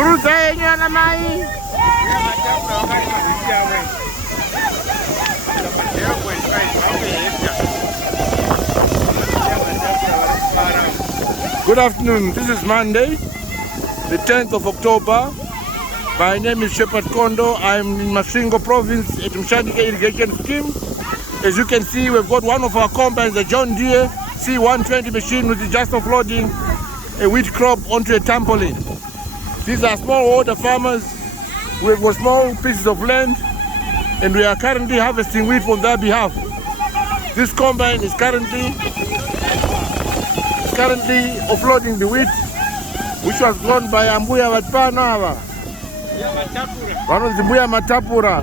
Buruza yenyu yana mai. Good afternoon. This is Monday, the 10th of October. My name is Shepherd Kondo. I'm in Masvingo province at Mushandike Irrigation Scheme. As you can see, we've got one of our combines, the John Deere C120 machine, which is just offloading a wheat crop onto a trampoline. These are smallholder farmers. We've got small pieces of land and we are currently harvesting wheat on their behalf. This combine is currently offloading the wheat, which was grown by Ambuya Vatpana. Vanonzi Mbuya Matapura.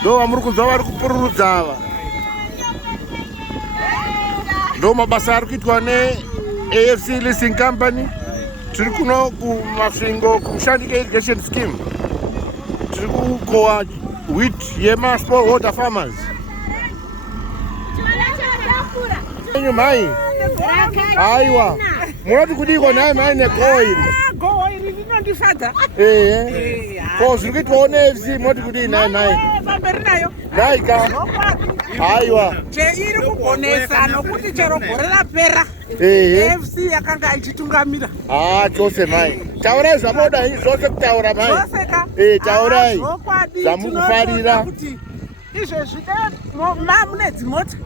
Ndo vamurikuzva vari kupururudza ava. Ndo mabasa ari kuitwa neAFC Leasing Company. Tiri kuno kuMasvingo kuMashandike Irrigation Scheme. Tiri kukohwa wheat yema smallholder farmers. Enyu mai. Aiwa. Munoti kudiko naye mai negoho iri. Goho iri rinondifadza. Ko zviri kuitwawo neAFC munoti kudii naye mai. Pamberi nayo. Naika. Aiwa. Iri kugonesa nokuti chero gore rapera. AFC yakanga ichitungamira. Chose mai. Taurai zvamoda zvose kutaura mai. Zvose ka. Taurai. Zvamukufarira. Izvezvi mune dzimota.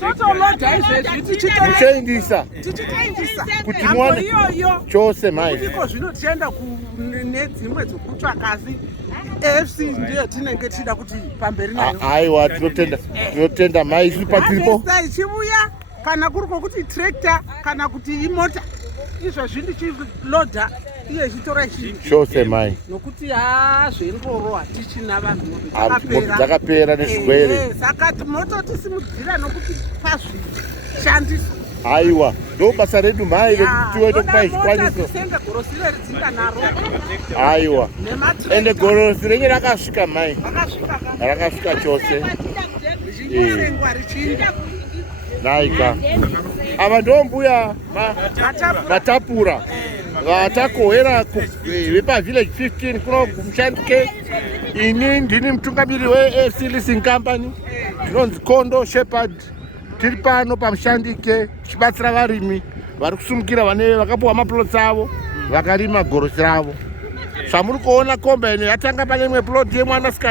Totoloda izvezvi tichitoendesa kuti muone chose mai. Ndiko zvino tienda nedzimwe dzokutsvakazi AFC ndiyo tinenge tichida kuti pamberi nayo. Aiwa, tinotenda mai. Isu patiripo ichiuya kana kuri kwokuti tractor kana kuti imota, izvezvi ndichiloda iye ichitora chose mai, nokuti zvengoro hatichina vanhu dzakapera nezvirwere. Saka tinototisimudzira nokuti pazvishandiswa. Aiwa, ndo basa redu mai rekuti tiwete kupa zvikwaniso. Aiwa, ende gorosi renye rakasvika mai, rakasvika chose. Naika ava ndo Mbuya Matapura vatakohwera vepaVillage 15 kuno kuMashandike. Ini ndini mutungamiri weAFC Leasing Company. Ndinonzi Kondo Shepherd. Tiri pano paMushandike tichibatsira varimi vari kusumukira vane vakapuwa maploti avo vakarima gorosi ravo. Zvamuri kuona komba ino yatanga pane imwe ploti yemwanasikana.